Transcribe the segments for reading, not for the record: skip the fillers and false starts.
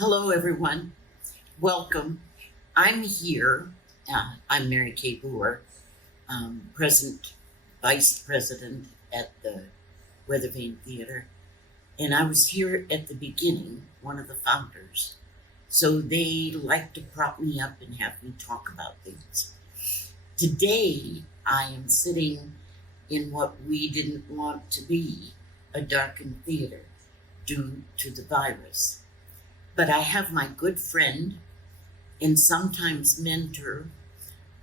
Hello, everyone. Welcome. I'm here. I'm Mary Kay Booher, present vice president at the Weathervane Theater. And I was here at the beginning, one of the founders. So they like to prop me up and have me talk about things. Today, I am sitting in what we didn't want to be a darkened theater due to the virus. But I have my good friend and sometimes mentor,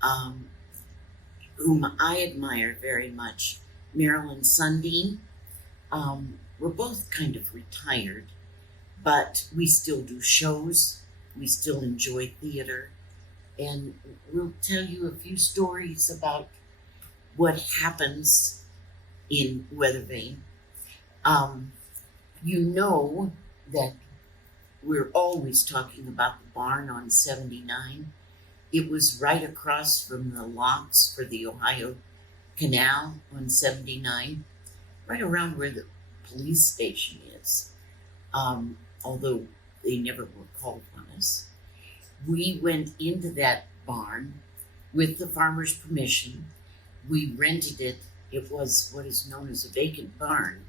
um, whom I admire very much, Marilyn Sundin. We're both kind of retired, but we still do shows, we still enjoy theater, and we'll tell you a few stories about what happens in Weathervane. Um, you know that we're always talking about the barn on 79. It was right across from the locks for the Ohio Canal on 79, right around where the police station is. Although they never were called on us. We went into that barn with the farmer's permission. We rented it. It was what is known as a vacant barn,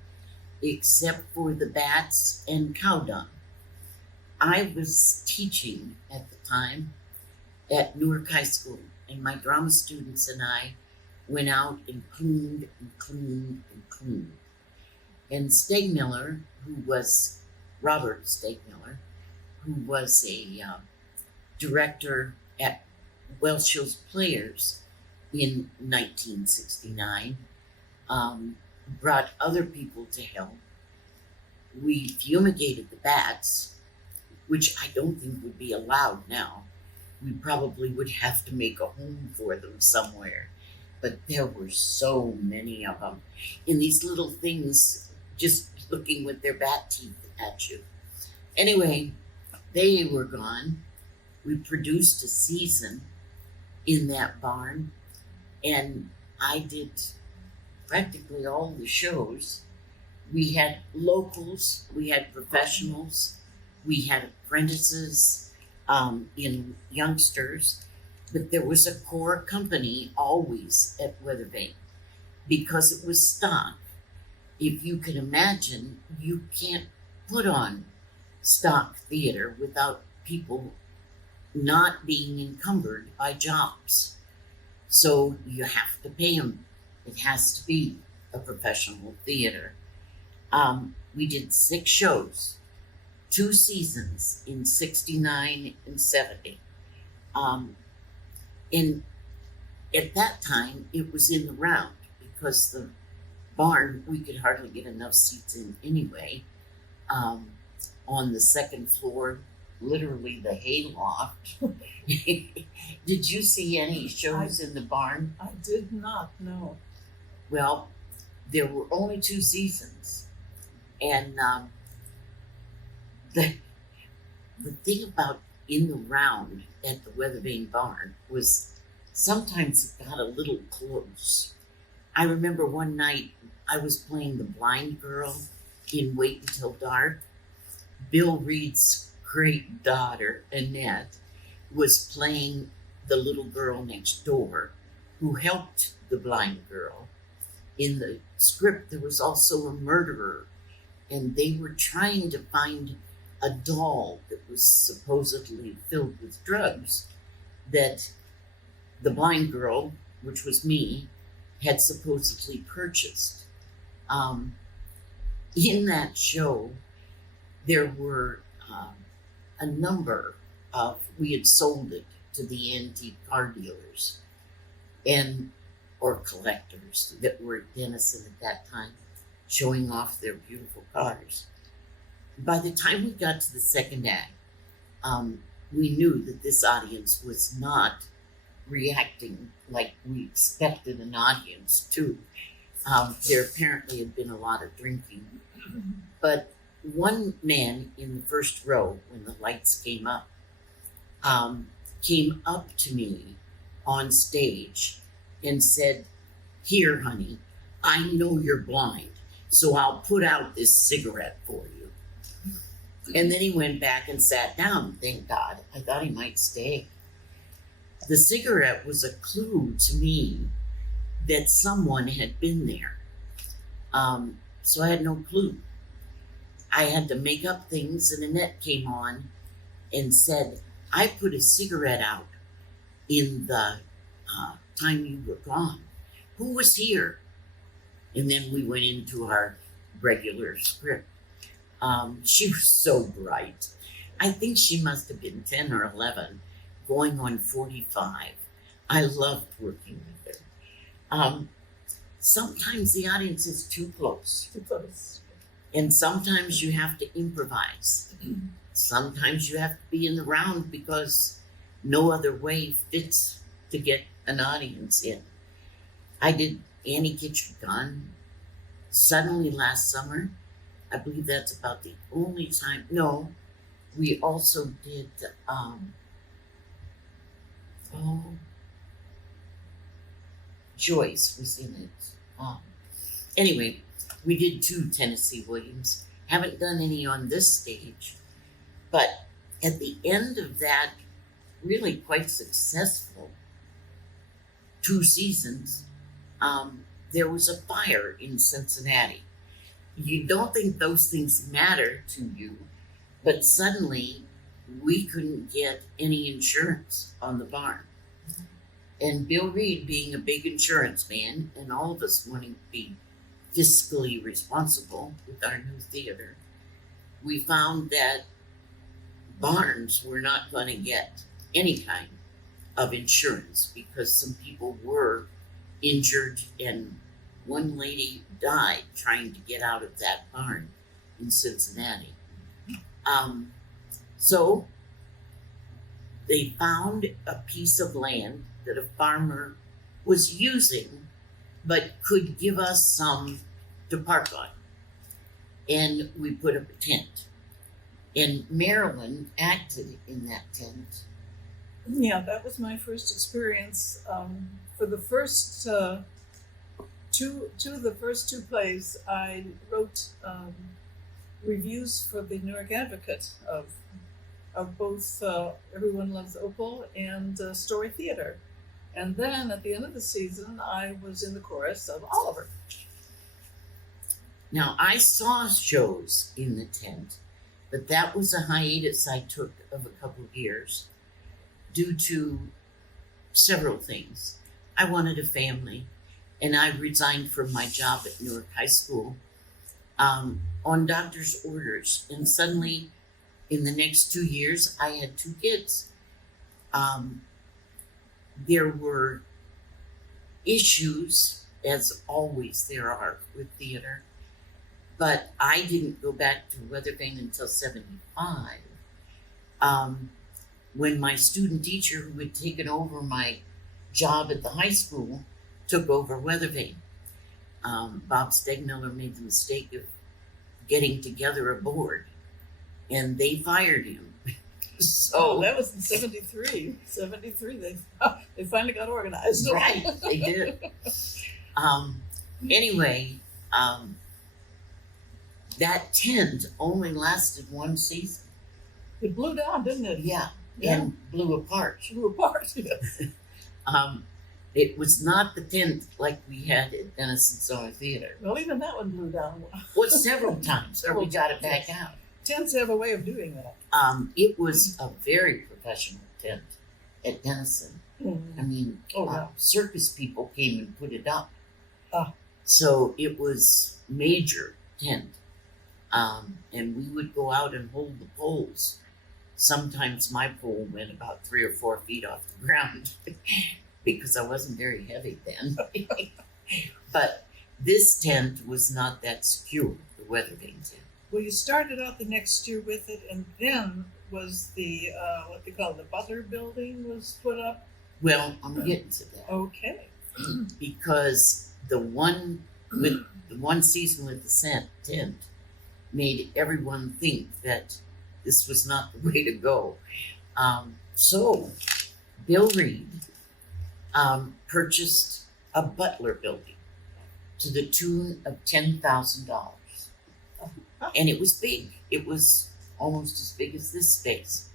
except for the bats and cow dung. I was teaching at the time at Newark High School, and my drama students and I went out and cleaned and cleaned and cleaned. And Stegmiller, who was Robert Stegmiller, who was a director at Welsh Hills Players in 1969, brought other people to help. We fumigated the bats, which I don't think would be allowed now. We probably would have to make a home for them somewhere. But there were so many of them. And these little things just looking with their bat teeth at you. Anyway, they were gone. We produced a season in that barn. And I did practically all the shows. We had locals, we had professionals, we had apprentices, in youngsters, but there was a core company always at Weathervane because it was stock. If you can imagine, you can't put on stock theater without people not being encumbered by jobs. So you have to pay them. It has to be a professional theater. We did 6 shows. 2 seasons in 69 and 70. And at that time, it was in the round because the barn, we could hardly get enough seats in anyway. On the second floor, literally the hayloft. Did you see any shows in the barn? I did not know. Well, there were only 2 seasons. And the thing about in the round at the Weathervane barn was sometimes it got a little close. I remember one night I was playing the blind girl in Wait Until Dark. Bill Reed's great daughter, Annette, was playing the little girl next door who helped the blind girl. In the script, there was also a murderer, and they were trying to find a doll that was supposedly filled with drugs that the blind girl, which was me, had supposedly purchased. In that show, there were a number of, we had sold it to the antique car dealers and or collectors that were at Denison at that time, showing off their beautiful cars. By the time we got to the second act, we knew that this audience was not reacting like we expected an audience to. There apparently had been a lot of drinking. But one man in the first row, when the lights came up to me on stage and said, "Here, honey, I know you're blind, so I'll put out this cigarette for you." And then he went back and sat down. Thank God. I thought he might stay. The cigarette was a clue to me that someone had been there. So I had no clue. I had to make up things, and Annette came on and said, I put a cigarette out in the time you were gone. Who was here? And then we went into our regular script. She was so bright. I think she must have been 10 or 11, going on 45. I loved working with her. Sometimes the audience is too close. Too close. And sometimes you have to improvise. Sometimes you have to be in the round because no other way fits to get an audience in. I did Annie Kitchen. Suddenly last summer, I believe that's about the only time. No, we also did, Joyce was in it. Anyway, we did 2 Tennessee Williams. Haven't done any on this stage, but at the end of that really quite successful 2 seasons, there was a fire in Cincinnati. You don't think those things matter to you, but suddenly we couldn't get any insurance on the barn. And Bill Reed, being a big insurance man, and all of us wanting to be fiscally responsible with our new theater, we found that barns were not going to get any kind of insurance because some people were injured, and one lady died trying to get out of that barn in Cincinnati. So they found a piece of land that a farmer was using but could give us some to park on. And we put up a tent. And Marilyn acted in that tent. Yeah, that was my first experience. For the first two of the first 2 plays, I wrote reviews for the New York Advocate of both Everyone Loves Opal and Story Theater. And then at the end of the season, I was in the chorus of Oliver. Now, I saw shows in the tent, but that was a hiatus I took of a couple of years due to several things. I wanted a family, and I resigned from my job at Newark High School on doctor's orders. And suddenly, in the next 2 years, I had 2 kids. There were issues, as always there are with theater, but I didn't go back to Weathervane until 75. When my student teacher, who had taken over my job at the high school, took over Weathervane. Bob Stegmiller made the mistake of getting together a board, and they fired him. So that was in 73. 73, they finally got organized. Right, they did. Anyway, that tent only lasted 1 season. It blew down, didn't it? Yeah, Yeah. and blew apart. It blew apart, yes. It was not the tent like we had at Denison Summer Theater. Well, even that one blew down. Well, several times, or we got it back out. Tents have a way of doing that. It was a very professional tent at Denison. I mean, circus people came and put it up. So it was major tent. And we would go out and hold the poles. Sometimes my pole went about 3 or 4 feet off the ground because I wasn't very heavy then. But this tent was not that secure, the Weathervane tent. Well, you started out the next year with it, and then was the, what they call the Butler Building was put up? Well, I'm getting to that. Okay. Because the one season with the tent made everyone think that this was not the way to go. So Bill Reed purchased a Butler building to the tune of $10,000. And it was big. It was almost as big as this space,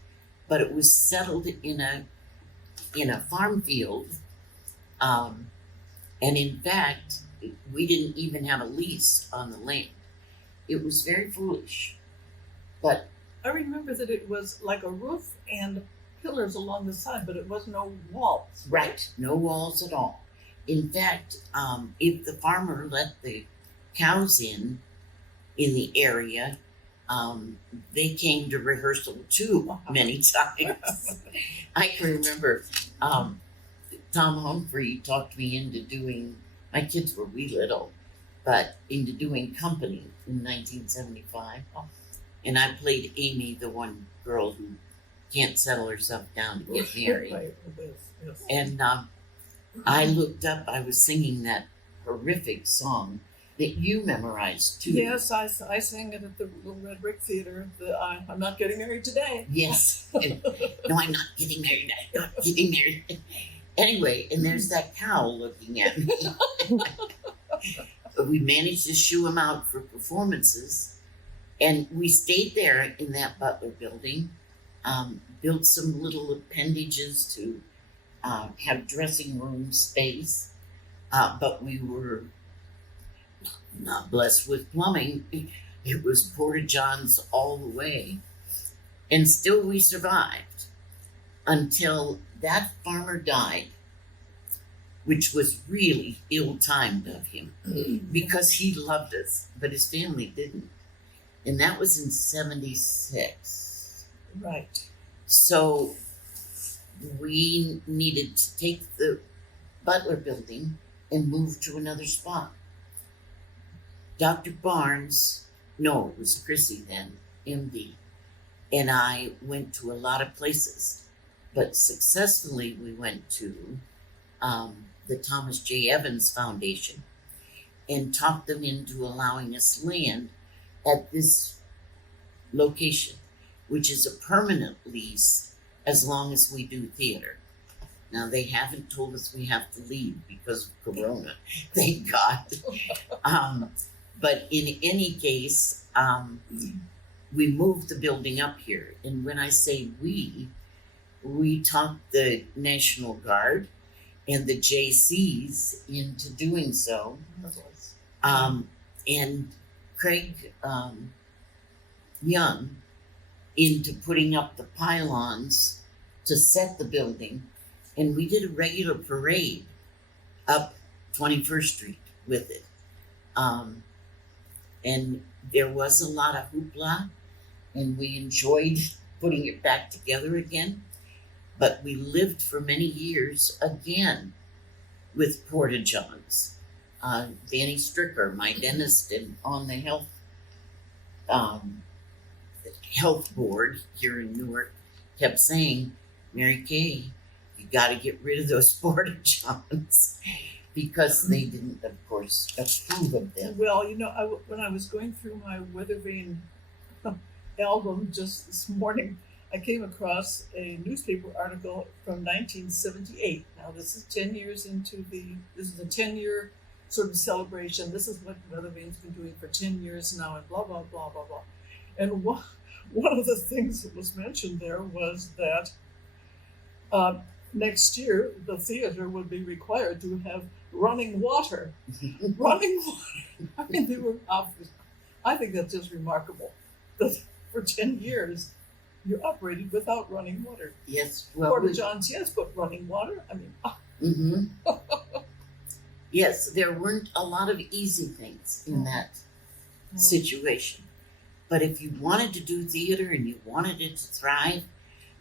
but it was settled in a farm field, and in fact, we didn't even have a lease on the land. It was very foolish, but I remember that it was like a roof and pillars along the side, but it was no walls. right, no walls at all. In fact, if the farmer let the cows in the area, they came to rehearsal too many times. I can remember Tom Humphrey talked me into doing, my kids were wee little, but into doing company in 1975. And I played Amy, the one girl who can't settle herself down to get married. Right, yes. And I looked up, I was singing that horrific song that you memorized too. Yes, I sang it at the Little Red Brick Theater. I'm not getting married today. Yes. And, no, I'm not getting married. I'm not getting married. Anyway, and there's that cow looking at me. But we managed to shoo him out for performances. And we stayed there in that Butler building, built some little appendages to have dressing room space. But we were not blessed with plumbing. It was porta-johns all the way. And still we survived until that farmer died, which was really ill-timed of him because he loved us, but his family didn't. And that was in 76. Right. So we needed to take the Butler building and move to another spot. Dr. Barnes, no, it was Chrissy then, MD, and I went to a lot of places, but successfully we went to the Thomas J. Evans Foundation and talked them into allowing us land at this location, which is a permanent lease as long as we do theater. Now, they haven't told us we have to leave because of Corona, thank God. But in any case, we moved the building up here. And when I say we talked the National Guard and the JCs into doing so. And Craig Young into putting up the pylons to set the building. And we did a regular parade up 21st Street with it. And there was a lot of hoopla, and we enjoyed putting it back together again. But we lived for many years again with porta-johns. Danny Stricker, my dentist and on the health board here in Newark, kept saying, Mary Kay, you got to get rid of those porta-johns because they didn't, of course, approve of them. Well, when I was going through my Weathervane album just this morning, I came across a newspaper article from 1978. Now, this is 10 years this is a 10-year sort of celebration. This is what Weathervane's been doing for 10 years now, and blah, blah, blah, blah, blah. And one of the things that was mentioned there was that next year, the theater would be required to have running water. Running water. I mean, they were obvious. I think that's just remarkable that for 10 years, you're operating without running water. Yes. Well, Porta-johns, yes, but running water? I mean, Yes, there weren't a lot of easy things in that situation. But if you wanted to do theater and you wanted it to thrive,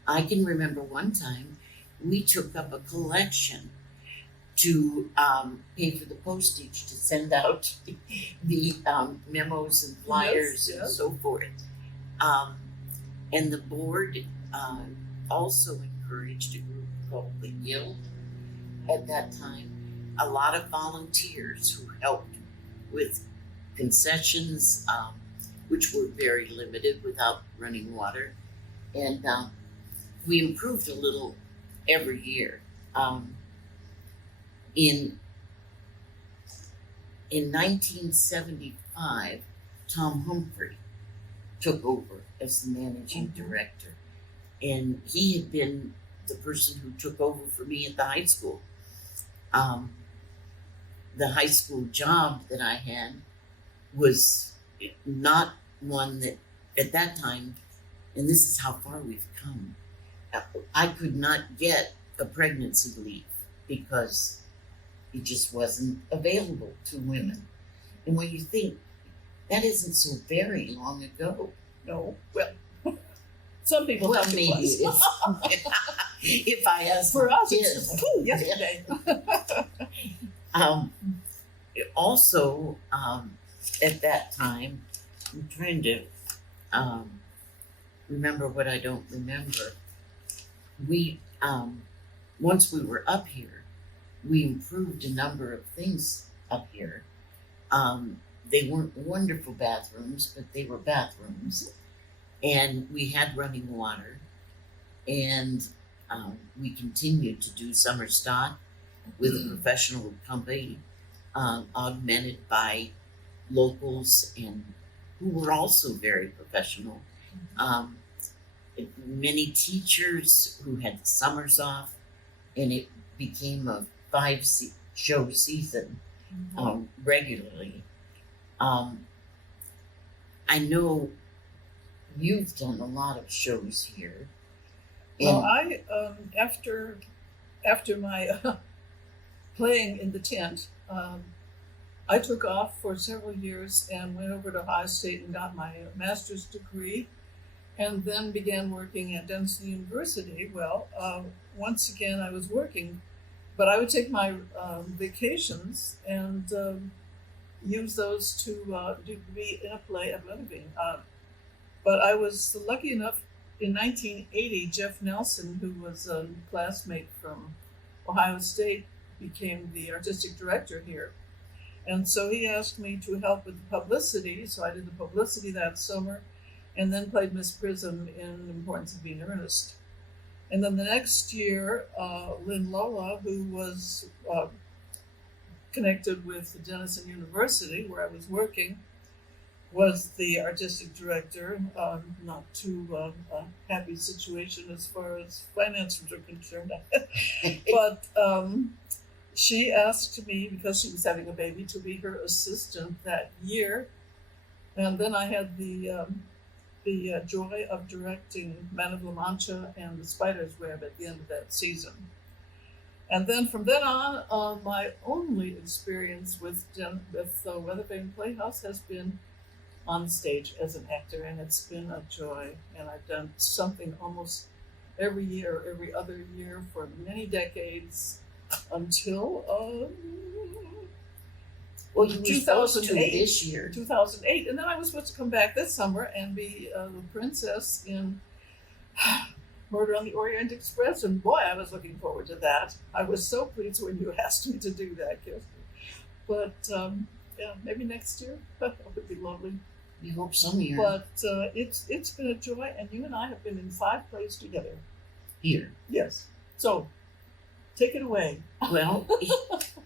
I can remember one time we took up a collection to pay for the postage to send out the memos and flyers and so forth. And the board also encouraged a group called the Guild at that time, a lot of volunteers who helped with concessions, which were very limited without running water. And we improved a little every year. In 1975, Tom Humphrey took over as the managing director. And he had been the person who took over for me at the high school. The high school job that I had was not one that, at that time, and this is how far we've come, I could not get a pregnancy leave because it just wasn't available to women. And when you think, that isn't so very long ago. No, well, some people Well, think maybe it was. if I ask For us, kids. it's just, ooh, yesterday. Also, at that time, I'm trying to remember what I don't remember. We, once we were up here, we improved a number of things up here. They weren't wonderful bathrooms, but they were bathrooms. And we had running water. And we continued to do summer stock with a professional company, augmented by locals and who were also very professional. Many teachers who had the summers off, and it became a 5-show season regularly. I know you've done a lot of shows here. Well, I after my playing in the tent, I took off for several years and went over to Ohio State and got my master's degree, and then began working at Denison University. Well, once again, I was working, but I would take my vacations and use those to be in a play at Weathervane. But I was lucky enough in 1980, Jeff Nelson, who was a classmate from Ohio State, became the artistic director here. And so he asked me to help with the publicity. So I did the publicity that summer and then played Miss Prism in The Importance of Being Earnest. And then the next year, Lynn Lola, who was connected with the Denison University, where I was working, was the artistic director. Not too happy situation as far as finances are concerned. But she asked me, because she was having a baby, to be her assistant that year. And then I had the joy of directing Man of La Mancha and The Spider's Web at the end of that season. And then from then on, my only experience with the Weathervane Playhouse has been on stage as an actor, and it's been a joy. And I've done something almost every year, or every other year for many decades until well, you were supposed to this year. 2008, and then I was supposed to come back this summer and be the princess in Murder on the Orient Express, and boy, I was looking forward to that. I was so pleased when you asked me to do that, Kirsten. But yeah, maybe next year. That would be lovely. We hope some year. But it's been a joy, and you and I have been in 5 plays together. Here. Yes. So take it away. Well,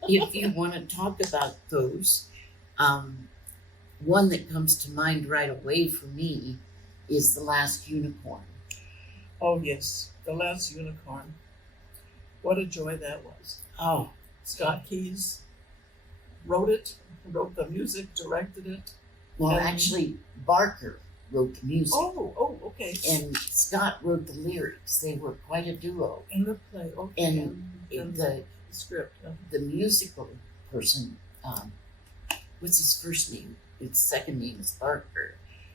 if you want to talk about those, one that comes to mind right away for me is The Last Unicorn. Oh yes, The Last Unicorn. What a joy that was. Oh, Scott Keyes wrote it, wrote the music, directed it. well, actually, Barker wrote the music. Oh, okay. And Scott wrote the lyrics. They were quite a duo. In the play, okay. And the script. the musical person, what's his first name? His second name is Barker,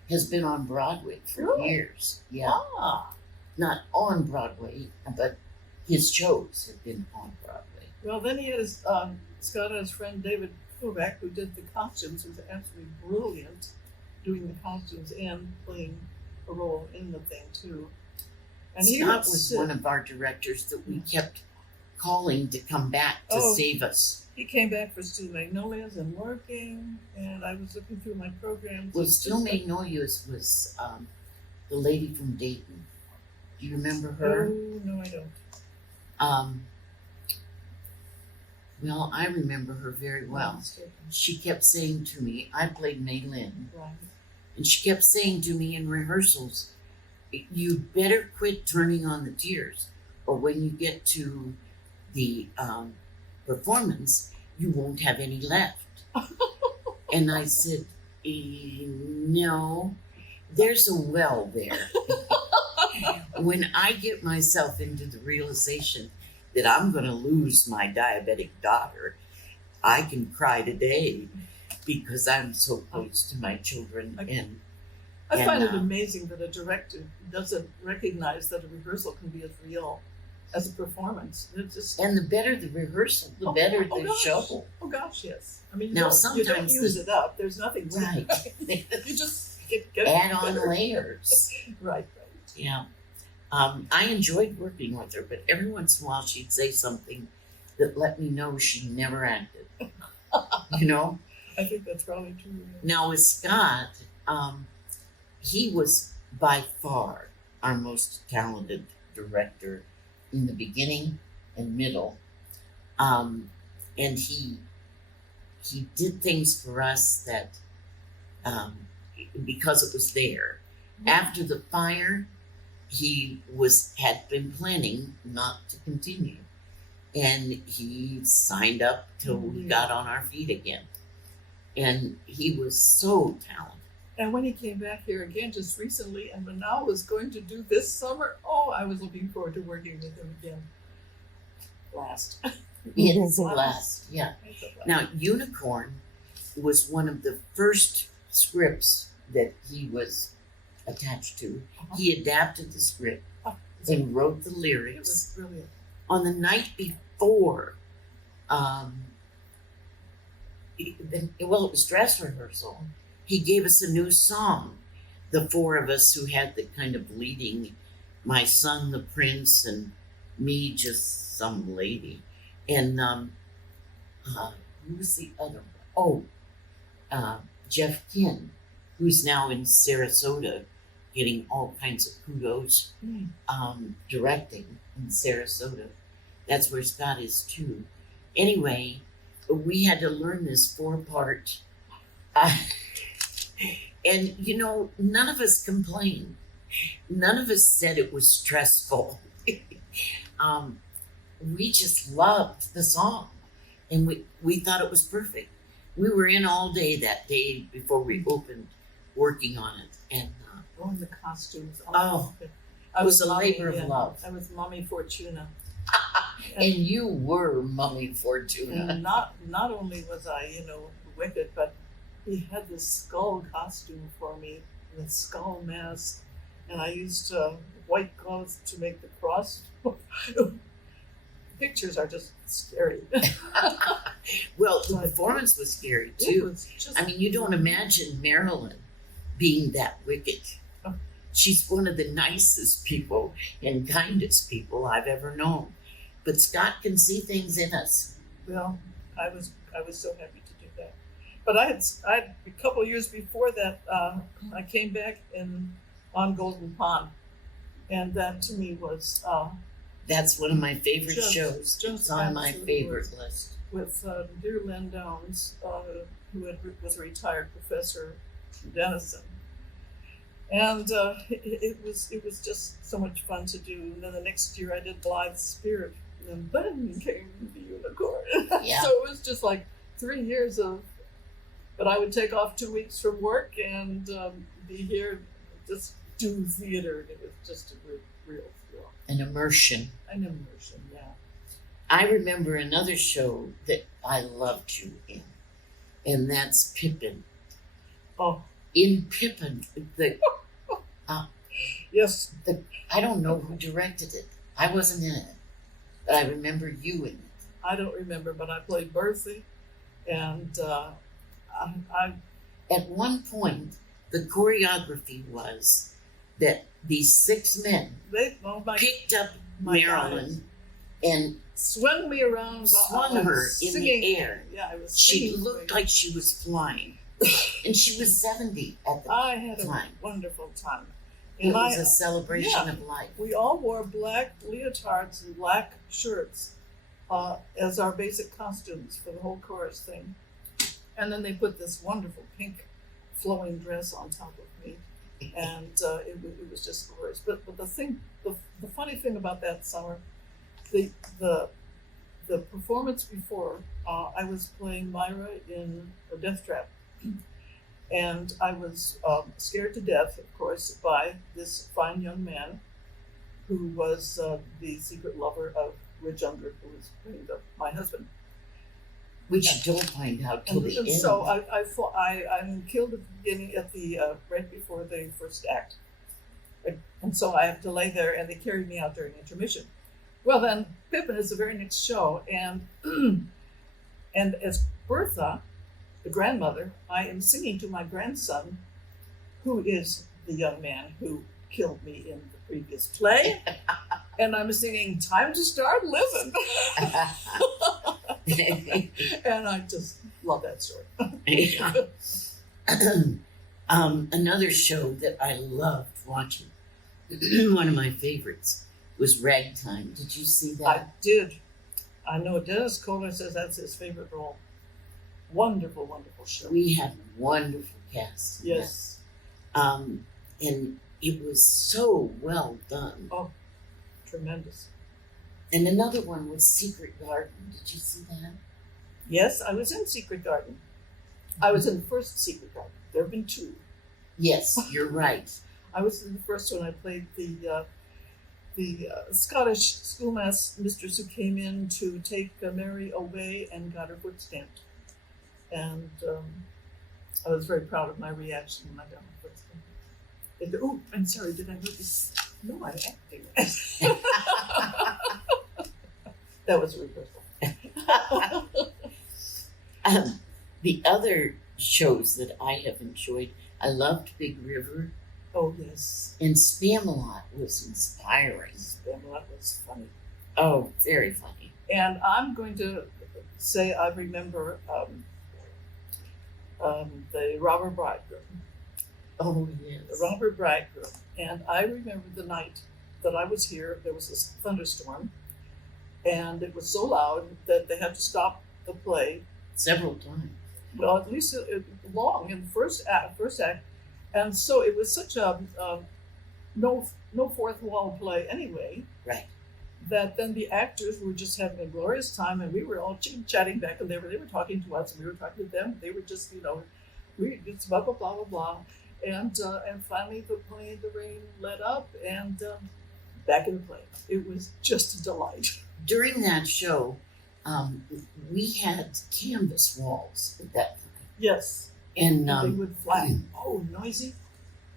has been on Broadway for Really? years. Yeah. Ah. Not on Broadway, but his shows have been on Broadway. Well, then he had his, Scott and his friend David Kovac, who did the costumes, was absolutely brilliant doing the costumes and playing a role in the thing, too. And Scott was one of our directors that we kept calling to come back to save us. He came back for Steel Magnolias and working, and I was looking through my programs. Well, Steel Magnolias was the lady from Dayton. Do you remember her? Oh, no, I don't. Well, I remember her very well. She kept saying to me, I played May Lynn, Right. And she kept saying to me in rehearsals, you better quit turning on the tears, or when you get to the performance, you won't have any left. And I said, no, there's a well there. When I get myself into the realization that I'm going to lose my diabetic daughter, I can cry today because I'm so close to my children. I find it amazing that a director doesn't recognize that a rehearsal can be as real as a performance. And the better the rehearsal, the better the show. Oh gosh, yes. I mean, now you sometimes don't use it up. There's nothing to right. You just get add on layers. Right. Yeah. I enjoyed working with her, but every once in a while she'd say something that let me know she never acted. You know? I think that's probably true. Now with Scott, he was by far our most talented director in the beginning and middle. And he did things for us that, because it was there. Yeah. After the fire, he had been planning not to continue. And he signed up till we got on our feet again. And he was so talented. And when he came back here again just recently, and Manal was going to do this summer, I was looking forward to working with him again. Last. It's a blast, yeah. Now, Unicorn was one of the first scripts that he was attached to. He adapted the script and wrote the lyrics. It was brilliant. On the night before, it was dress rehearsal, he gave us a new song. The four of us who had the kind of leading, my son, the prince, and me, just some lady. And who was the other one? Jeff Kinn, who's now in Sarasota, getting all kinds of kudos, directing in Sarasota. That's where Scott is too. Anyway, we had to learn this 4-part. And, none of us complained. None of us said it was stressful. We just loved the song. And we thought it was perfect. We were in all day that day before we opened working on it. And the costumes. It was a labor of love. I was Mommy Fortuna. And you were Mommy Fortuna. And not only was I, wicked, but he had this skull costume for me, the skull mask, and I used white cloth to make the cross. Pictures are just scary. Well, the performance was scary too. You don't imagine Marilyn being that wicked. She's one of the nicest people and kindest people I've ever known. But Scott can see things in us. Well, I was so happy to do that. But I had a couple of years before that, I came back on Golden Pond, and that to me was that's one of my favorite shows. Just it's on my favorite list. With dear Len Downs, who was a retired professor from Denison. And it was just so much fun to do. And then the next year I did Blithe Spirit, and then came the Unicorn. Yeah. So it was just like 3 years but I would take off 2 weeks from work and be here, just do theater. And it was just a real thrill. An immersion, yeah. I remember another show that I loved you in, and that's Pippin. Oh. In Pippin, yes. I don't know who directed it. I wasn't in it, but I remember you in it. I don't remember, but I played Bertha, and I. At one point, the choreography was that these 6 men picked up Marilyn and swung me around, swung her in the air. Yeah, I was. She looked like she was flying. And she was 70 at the time. I had a wonderful time. It was a celebration of life. We all wore black leotards and black shirts as our basic costumes for the whole chorus thing. And then they put this wonderful pink flowing dress on top of and it was just glorious. But the funny thing about that summer, the the the performance before, I was playing Myra in a Death Trap, and I was scared to death, of course, by this fine young man who was the secret lover of Rich Unger, who was playing my husband. Which you don't find out till the And end. so I'm killed at the beginning, at the right before the first act, and so I have to lay there, and they carry me out during intermission. Well, then Pippin is the very next show, and and as Bertha, the grandmother, I am singing to my grandson, who is the young man who killed me in the previous play, and I'm singing "Time to Start Living," and I just love that story. Yeah. Another show that I loved watching, one of my favorites, was Ragtime. Did you see that? I did. I know Dennis Kohler says that's his favorite role. Wonderful, wonderful show. We had a wonderful cast. Yes. And it was so well done. Oh, tremendous. And another one was Secret Garden. Did you see that? Yes, I was in Secret Garden. I was in the first Secret Garden. There have been two. Yes, you're right. I was in the first one. I played the Scottish schoolmaster mistress who came in to take Mary away and got her foot stamped. And I was very proud of my reaction when I got my foot stamped. Oh, I'm sorry, did I hurt you? No, I'm acting. That was a rehearsal. The other shows that I have enjoyed, I loved Big River, Oh, yes. and Spamalot was inspiring. Spamalot was funny. Oh, very funny. And I'm going to say I remember the Robber Bridegroom. Oh, yes. The Robber Bridegroom. And I remember the night that I was here, there was this thunderstorm, and it was so loud that they had to stop the play. Several times. Well, at least long in the first act. And so it was such a no fourth wall play anyway. Right. That then the actors were just having a glorious time, and we were all chatting back, and they were talking to us, and we were talking to them. They were just, it's blah blah blah blah blah, and finally the rain let up, and back in the play. It was just a delight. During that show, we had canvas walls at that time. Yes, And they would fly. Oh, noisy.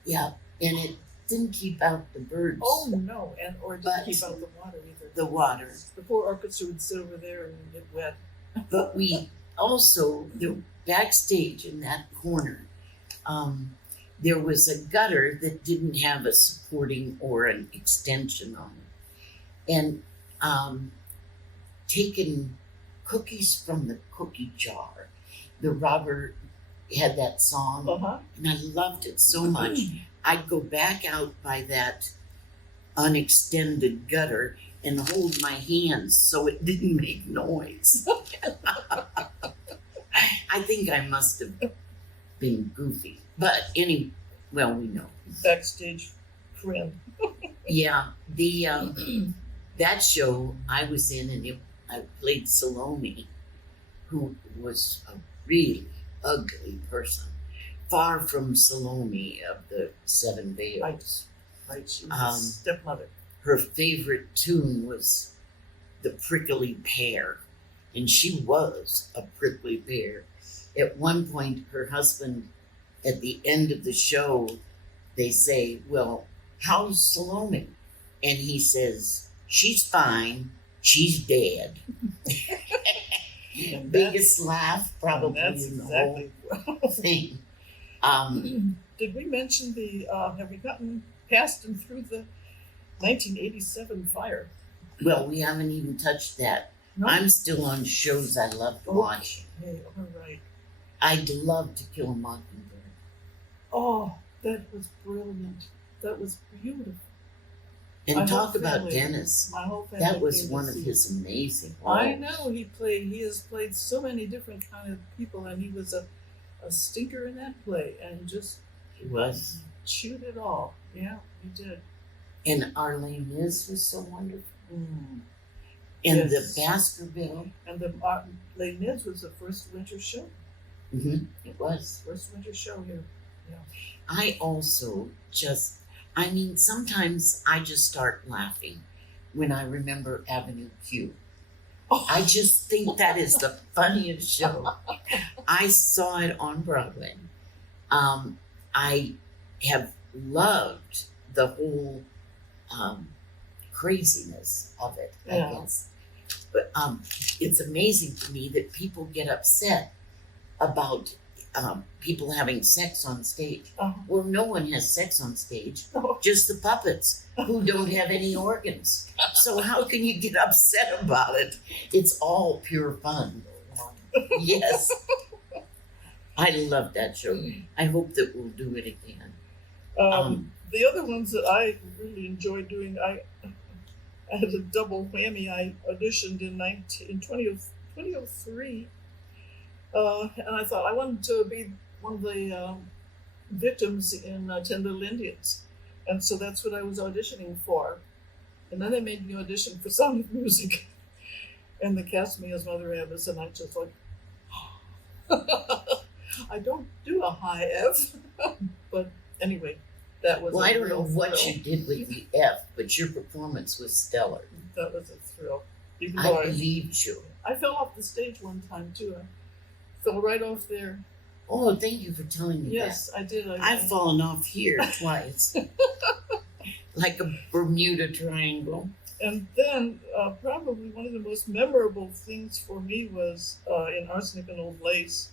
yeah, and it didn't keep out the birds. Oh no, or didn't But keep out the water either. the water. The poor orchestra would sit over there and get wet. But we also, the backstage in that corner, there was a gutter that didn't have a supporting or an extension on it. And taking cookies from the cookie jar. The robber had that song, Uh-huh. and I loved it so much. I'd go back out by that unextended gutter and hold my hands so it didn't make noise. I think I must have been goofy, but we know. Backstage friend. Yeah, that show I was in, and I played Salome, who was a really ugly person, far from Salome of the Seven Veils. Right. She was a stepmother. Her favorite tune was The Prickly Pear, and she was a prickly pear. At one point, her husband, at the end of the show, they say, "Well, how's Salome?" And he says, "She's fine. She's dead." Biggest laugh probably That's in the exactly. whole thing. Did we mention have we gotten past and through the 1987 fire? Well, we haven't even touched that. No? I'm still on shows I love to watch. Okay, all right. I'd love To Kill a Mockingbird. Oh, that was brilliant. That was beautiful. And My talk whole about family- Dennis. My whole family. That was came to one of see his it. amazing I roles. know he has played so many different kind of people, and he was a stinker in that play, and just He was. chewed it all. Yeah, we did. And Arlene Liz was so wonderful. Mm. And Yes. the Baskerville. And the Les Mis was the first winter show. It was. First winter show here. Yeah. I also just, sometimes I just start laughing when I remember Avenue Q. Oh. I just think that is the funniest show. I saw it on Broadway. I have loved the whole craziness of it, I Yeah. guess. But it's amazing to me that people get upset about people having sex on stage. Well, no one has sex on stage, Oh. just the puppets who don't have any organs. So how can you get upset about it? It's all pure fun. Yes. I love that show. I hope that we'll do it again. The other ones that I really enjoyed doing, I had a double whammy. I auditioned in 2003, and I thought I wanted to be one of the victims in 10 Little Indians, and so that's what I was auditioning for. And then they made me audition for Sound of Music, and they cast me as Mother Abbess, and I just like, I don't do a high F, but anyway, that was. Well, a I don't know real what thrill. you did with the F, but your performance was stellar. That was a thrill. Even I though believed you. I fell off the stage one time too. I fell right off there. Oh, thank you for telling me Yes, I did. that. I've fallen off here twice. Like a Bermuda Triangle. And then probably one of the most memorable things for me was in Arsenic and Old Lace.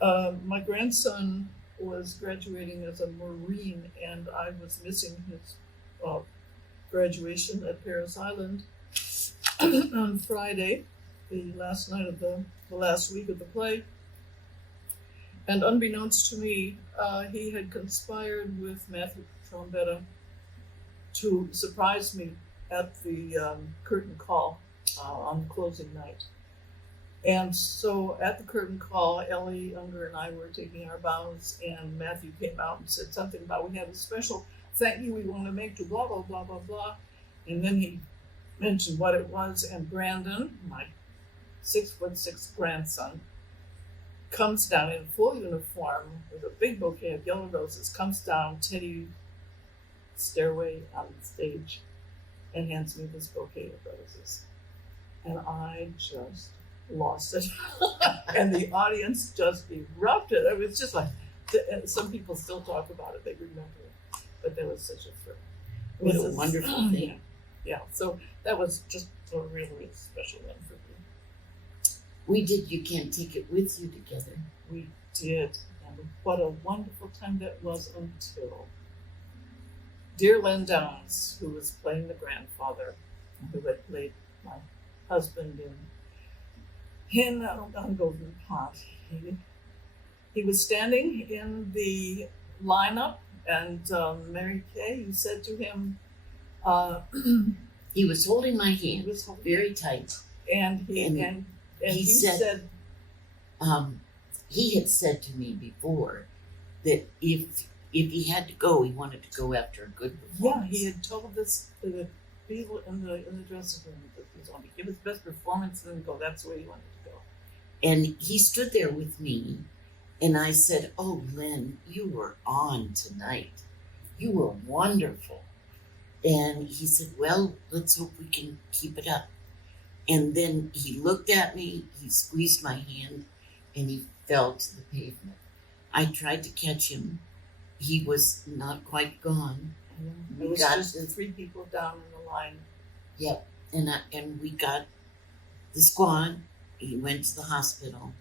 My grandson was graduating as a Marine, and I was missing his graduation at Paris Island on Friday, the last night of the last week of the play. And unbeknownst to me, he had conspired with Matthew Trombetta to surprise me at the curtain call on the closing night. And so at the curtain call, Ellie Unger and I were taking our bows, and Matthew came out and said something about, we have a special thank you we want to make to blah, blah, blah, blah, blah. And then he mentioned what it was, and Brandon, my 6'6" grandson, comes down in full uniform with a big bouquet of yellow roses, comes down Teddy stairway on the stage and hands me this bouquet of roses. And I just lost it. And the audience just erupted. It was just like, some people still talk about it, they remember it. But that was such a thrill. What a wonderful thing. Yeah, so that was just a really, really special one for me. We did You Can't Take It With You together. We did. And what a wonderful time that was until dear Len Downs, who was playing the grandfather, who had played my husband in on Golden Pond. He was standing in the lineup, and Mary Kay, you said to him, he was holding my hand was holding- very tight. and And he he said He had said to me before that if he had to go, he wanted to go after a good yeah, performance. he had told this to the people in the dressing room that he was going to give his best performance and then go. That's where he wanted to go. And he stood there with me, and I said, "Oh, Len, you were on tonight. You were wonderful." And he said, "Well, let's hope we can keep it up." And then he looked at me, he squeezed my hand, and he fell to the pavement. I tried to catch him. He was not quite gone. There was got just the- 3 people down in the line. Yep. And we got the squad. He went to the hospital,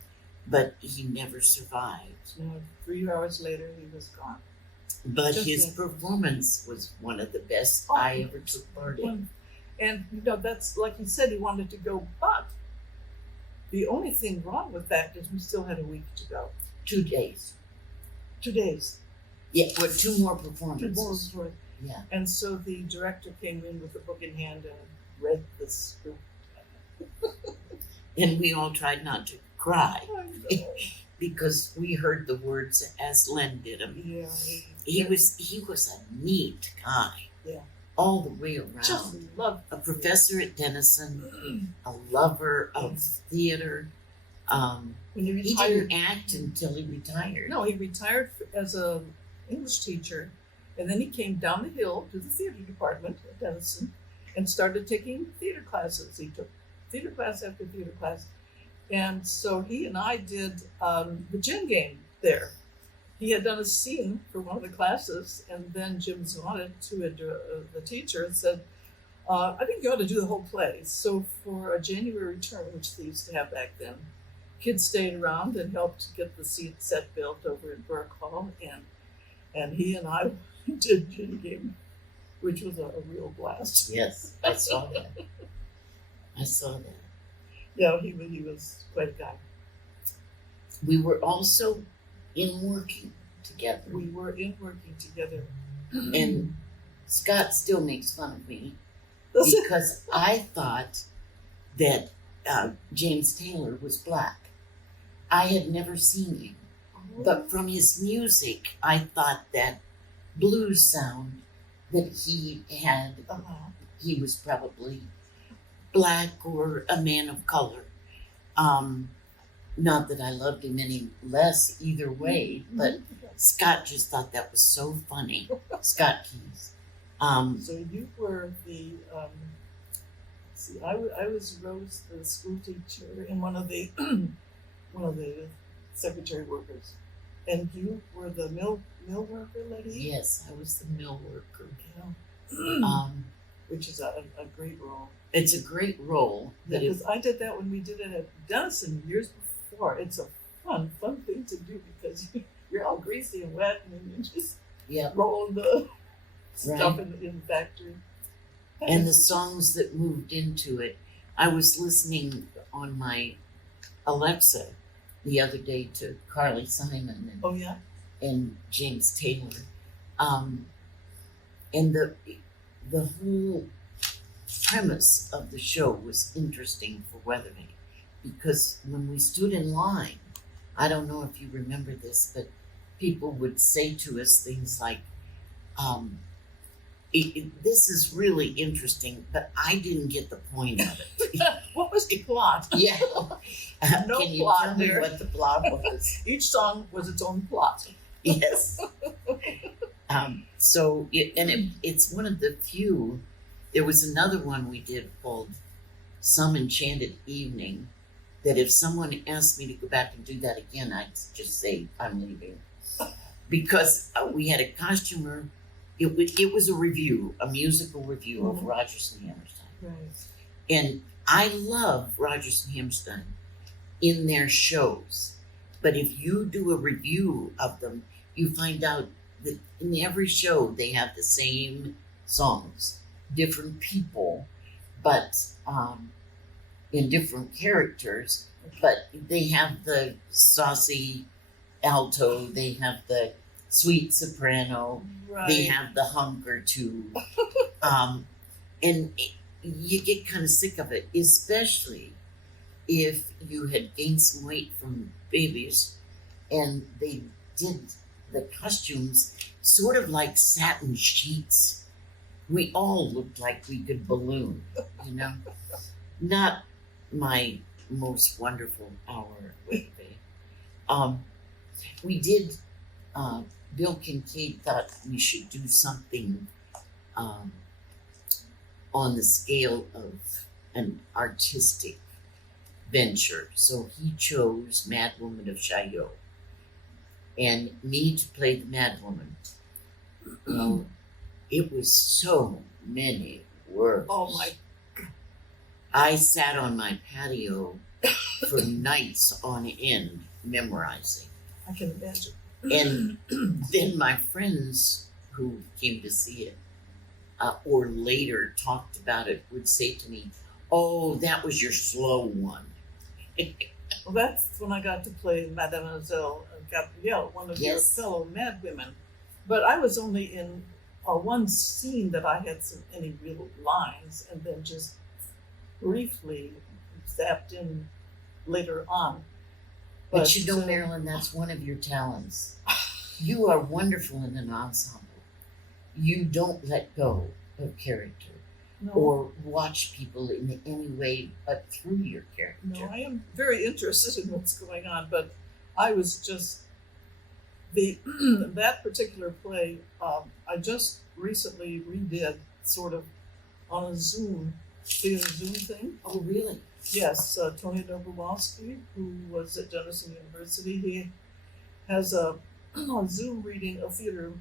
but he never survived. 3 hours later, he was gone. But Just his like- performance was one of the best Oh. I ever took part in. And that's like he said, he wanted to go, but the only thing wrong with that is we still had a week to go. 2 days. 2 days. Yeah, well, 2 more 2 performances. more stories. Yeah. And so the director came in with a book in hand and read the script. And we all tried not to cry. I know. because we heard the words as Len did them. Yeah. He was a neat guy. Yeah. All the way around. Just loved A professor at Denison, a lover of theater. when he He retired. didn't act until he retired. No, he retired as a English teacher, and then he came down the hill to the theater department at Denison and started taking theater classes. He took theater class after theater class, and so he and I did the gin game there. He had done a scene for one of the classes, and then Jim Zonnet, who had the teacher, said, "I think you ought to do the whole play." So for a January term, which they used to have back then, kids stayed around and helped get the set built over in Burke Hall, and he and I did gin game, which was a real blast. Yes, I saw that. I saw that. Yeah, he was quite a guy. We were also in working together. We were in working together. And Scott still makes fun of me Does it? because I thought that James Taylor was black. I had never seen him, but from his music, I thought that blues sound that he had, he was probably black or a man of color. Not that I loved him any less either way, but Scott just thought that was so funny. Scott Keys. So you were the, I was Rose, the school teacher, and one of the secretary workers, and you were the mill worker lady. Yes, I was the mill worker. Yeah. Which is a great role. It's a great role. Yeah, because I did that when we did it at Denison years before. It's a fun thing to do because you're all greasy and wet, and then you just roll the stuff in the factory. And the songs that moved into it. I was listening on my Alexa the other day to Carly Simon and James Taylor. And the whole premise of the show was interesting for Weathervane because when we stood in line, I don't know if you remember this, but people would say to us things like, this is really interesting, but I didn't get the point of it. What was the plot? Yeah. No Can you plot tell me there. what the plot was? Each song was its own plot. Yes. It's one of the few. There was another one we did called Some Enchanted Evening that if someone asked me to go back and do that again, I'd just say I'm leaving. Because we had a costumer. It was a review, a musical review of Rodgers and Hammerstein. Right. And I love Rodgers and Hammerstein in their shows. But if you do a review of them, you find out that in every show they have the same songs, different people, but in different characters. But they have the saucy alto, they have the sweet soprano, they have the hunk or two. And you get kind of sick of it, especially if you had gained some weight from babies and they did the costumes sort of like satin sheets. We all looked like we could balloon, you know? Not my most wonderful hour at Weathervane. We did, Bill Kincaid thought we should do something on the scale of an artistic venture. So he chose Mad Woman of Chaillot and me to play the Mad Woman. Well, it was so many words. Oh my! I sat on my patio for nights on end memorizing. I can imagine. And then my friends who came to see it or later talked about it would say to me, "Oh, that was your slow one." Well, that's when I got to play Mademoiselle Gabrielle, one of your fellow mad women. But I was only in one scene that I had any real lines, and then just briefly zapped in later on. But you know, uh, Marilyn, that's one of your talents. You are wonderful in an ensemble. You don't let go of character no, or watch people in any way but through your no, character. I am very interested in what's going on, but I was just the that particular play. I just recently redid sort of on a Zoom theater Zoom thing. Oh, really? Yes, Tony Dobrovolsky, who was at Jefferson University, he has a Zoom reading, a theater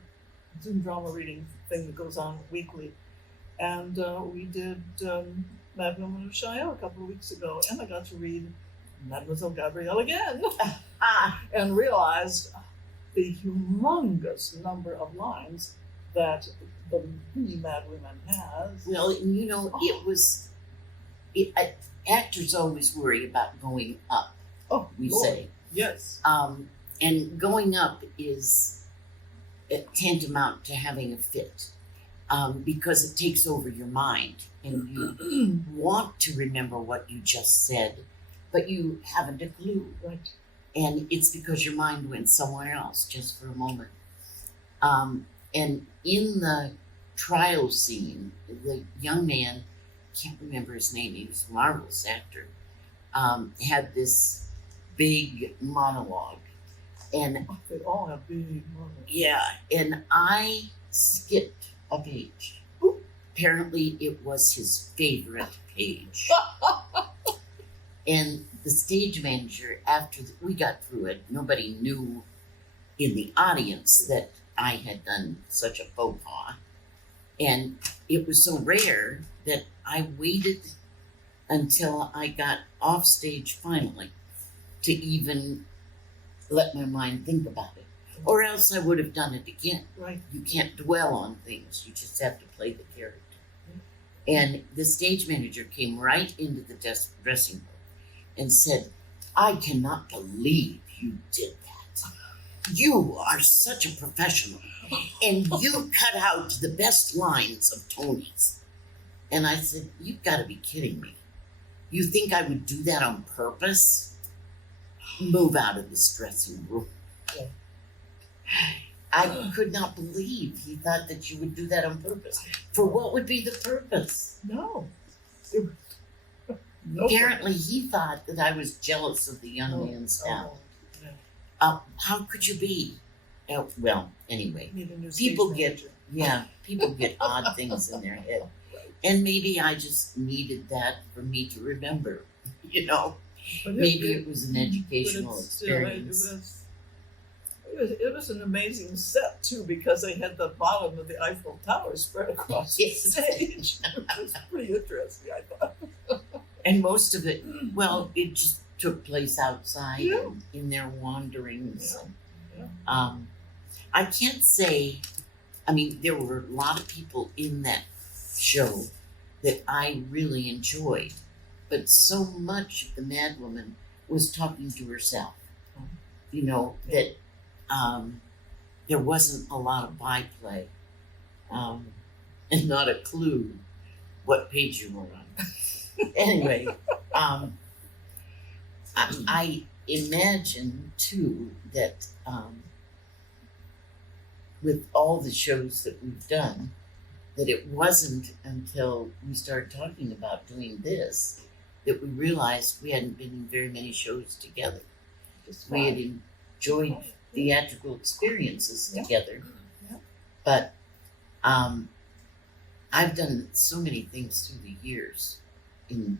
Zoom drama reading thing that goes on weekly. And we did Mad Woman of Cheyenne a couple of weeks ago, and I got to read Mademoiselle Gabrielle again and realized the humongous number of lines that the Mad Woman has. Well, you know, actors always worry about going up, Oh, we Lord. say. Yes. And going up is tantamount to having a fit. Because it takes over your mind and you want to remember what you just said, but you haven't a clue. Right. And it's because your mind went somewhere else just for a moment. And in the trial scene, the young man, can't remember his name, he was a marvelous actor, had this big monologue. And They all have big moments. yeah, and I skipped a page. Apparently, it was his favorite page. And the stage manager, after we got through it, nobody knew in the audience that I had done such a faux pas. And it was so rare that I waited until I got off stage finally to even let my mind think about it. Or else I would have done it again. Right. You can't dwell on things. You just have to play the character. And the stage manager came right into the dressing room and said, I cannot believe you did that. You are such a professional. And you cut out the best lines of Tony's. And I said, you've got to be kidding me. You think I would do that on purpose? Move out of this dressing room. Yeah. I could not believe he thought that you would do that on purpose. For what would be the purpose? No. Apparently, he thought that I was jealous of the young man's talent. Yeah. How could you be? Well, anyway, Need a new people stage get people get odd things in their head, and maybe I just needed that for me to remember. You know, manager. maybe it was an But educational it's still, experience. it was an amazing set too, because they had the bottom of the Eiffel Tower spread across Yes. the stage. It was pretty interesting, I thought. And most of it, well, it just took place outside Yeah. and in their wanderings. Yeah. I can't say, I mean, there were a lot of people in that show that I really enjoyed, but so much of the Mad Woman was talking to herself. You know, that there wasn't a lot of byplay, and not a clue what page you were on. Anyway, I imagine too that with all the shows that we've done, that it wasn't until we started talking about doing this that we realized we hadn't been in very many shows together. Just We had fine. enjoyed theatrical experiences Yeah. together, Yeah. but I've done so many things through the years in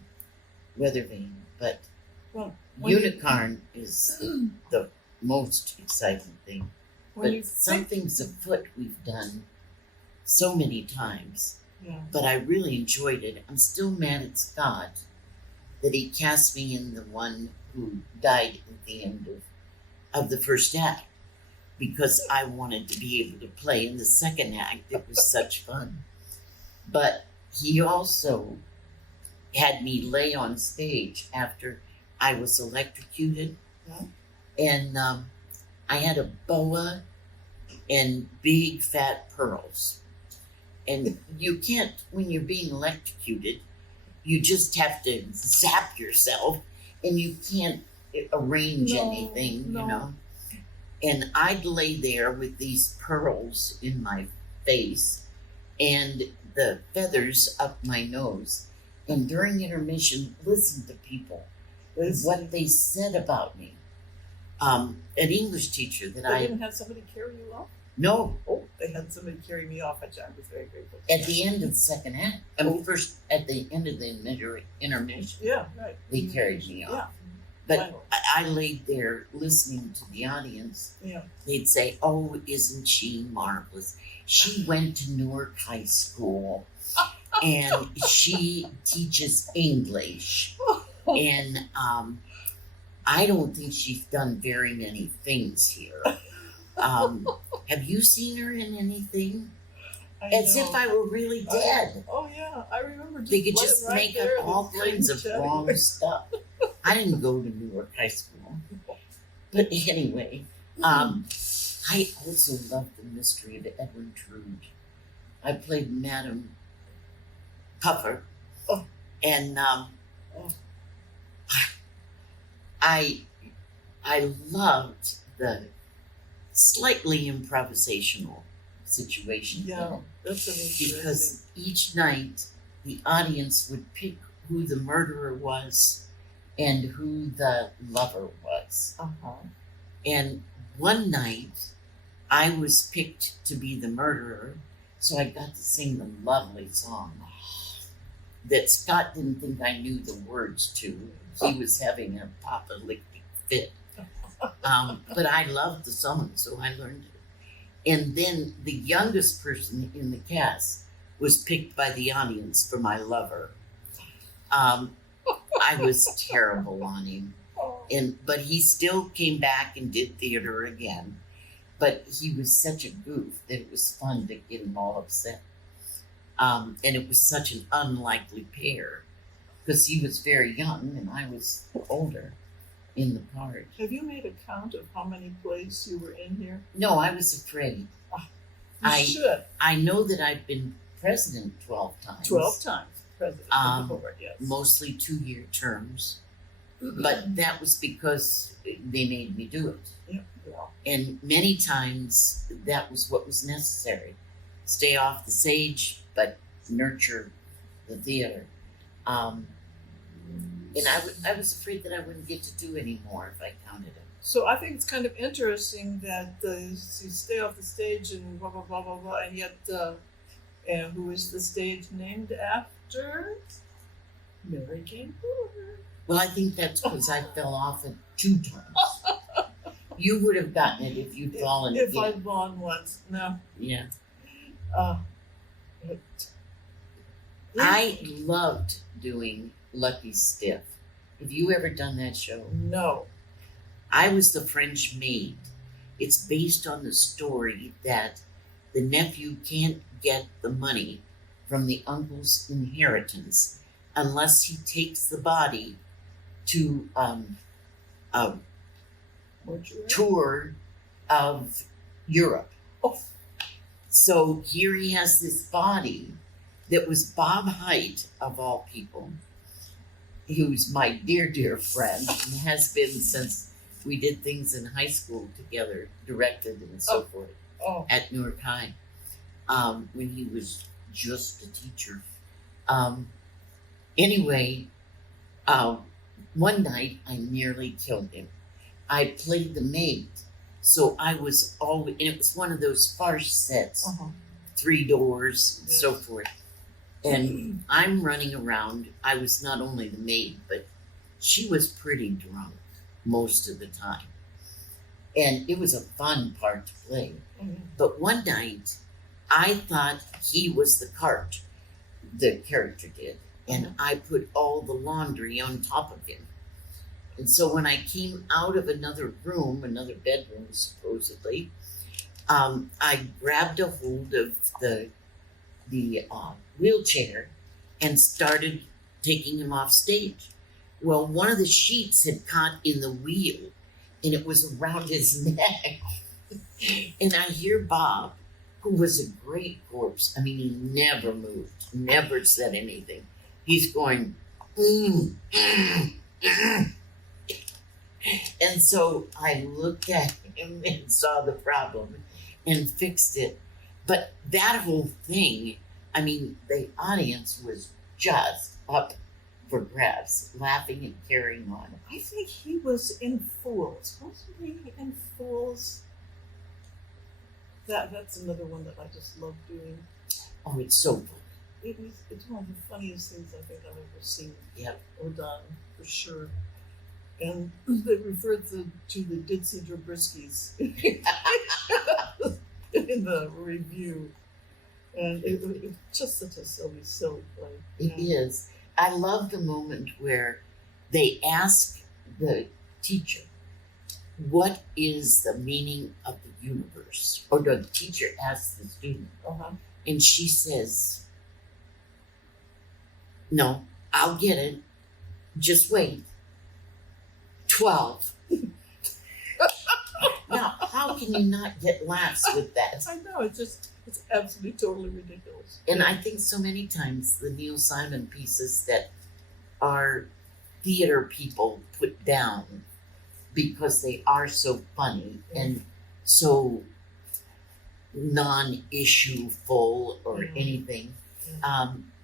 Weathervane, but Well, when you- Unicorn is the most exciting thing. when you But some think- things afoot we've done so many times, Yeah. but I really enjoyed it. I'm still mad at Scott that he cast me in the one who died at the end of the first act, because I wanted to be able to play in the second act. It was such fun. But he also had me lay on stage after I was electrocuted. Yeah. And I had a boa and big fat pearls. And you can't, when you're being electrocuted, you just have to zap yourself, and you can't arrange No, anything, no. you know. And I'd lay there with these pearls in my face and the feathers up my nose. And during intermission, listen to people, what they said about me. An English teacher that They didn't have somebody carry you off? no, Oh, they had somebody carry me off, which I was very grateful. at the end of the second act. I mean, first at the end of the intermission, Yeah, right. they carried me off. Yeah. But Final. I laid there listening to the audience. Yeah. They'd say, "Oh, isn't she marvelous? She went to Newark High School, and she teaches English, and I don't think she's done very many things here. Have you seen her in anything?" As if I were really dead. Oh yeah, I remember. They could just make up all kinds of wrong stuff. I didn't go to Newark High School. But anyway, I also love the mystery of Edwin Drood. I played Madame Puffer. Oh. And I loved the slightly improvisational situation. Yeah, that's interesting. Because each night the audience would pick who the murderer was and who the lover was. Uh-huh. And one night I was picked to be the murderer, so I got to sing the lovely song that Scott didn't think I knew the words to. He was having a apocalyptic fit. But I loved the song, so I learned it. And then the youngest person in the cast was picked by the audience for my lover. I was terrible on him. But he still came back and did theater again. But he was such a goof that it was fun to get him all upset. And it was such an unlikely pair because he was very young and I was older in the part. Have you made a count of how many plays you were in here? No, I was afraid. You should. I know that I've been president 12 times. 12 times president of the board, yes. Mostly 2-year terms. But that was because they made me do it. Yeah, well. And many times that was what was necessary. Stay off the stage, but nurture the theater. And I was afraid that I wouldn't get to do any more if I counted it. So I think it's kind of interesting that you stay off the stage and blah, blah, blah, blah, blah, and yet, and who is the stage named after? Mary Kay Booher. Well, I think that's because I fell off it 2 times. You would have gotten it if you'd fallen If again. I'd fallen once, no. Yeah. But, I loved doing Lucky Stiff. Have you ever done that show? no. I was the French maid. It's based on the story that the nephew can't get the money from the uncle's inheritance unless he takes the body to a Mortuary? tour of Europe. Oh. So here he has this body that was Bob Height, of all people, who's my dear, dear friend and has been since we did things in high school together, directed and so forth Oh. at Newark High, when he was just a teacher. Anyway, one night I nearly killed him. I played the maid, so I was always, and it was one of those farce sets, Uh-huh. 3 doors and so Yes. forth. And I'm running around. I was not only the maid, but she was pretty drunk most of the time. And it was a fun part to play. Mhm. But one night, I thought he was the cart, the character did. And I put all the laundry on top of him. And so when I came out of another room, another bedroom supposedly, I grabbed a hold of the wheelchair and started taking him off stage. Well, one of the sheets had caught in the wheel and it was around his neck. And I hear Bob, who was a great corpse. I mean, he never moved, never said anything. He's going, And so I looked at him and saw the problem and fixed it. But that whole thing, I mean, the audience was just up for grabs, laughing and carrying on. I think he was in Fools. Wasn't he in Fools? That's another one that I just love doing. Oh, it's so funny. It's one of the funniest things I think I've ever seen Yep. or done, for sure. And they referred to the Ditsy Drabriskis in the review. And it's just such a silly play. It is. I love the moment where they ask the teacher, what is the meaning of the universe? Or the teacher asks the student, Uh-huh. and she says, no, I'll get it. Just wait. 12. Now, how can you not get laughs with that? I know, it's absolutely totally ridiculous. And I think so many times the Neil Simon pieces that our theater people put down because they are so funny and so non-issue full or anything.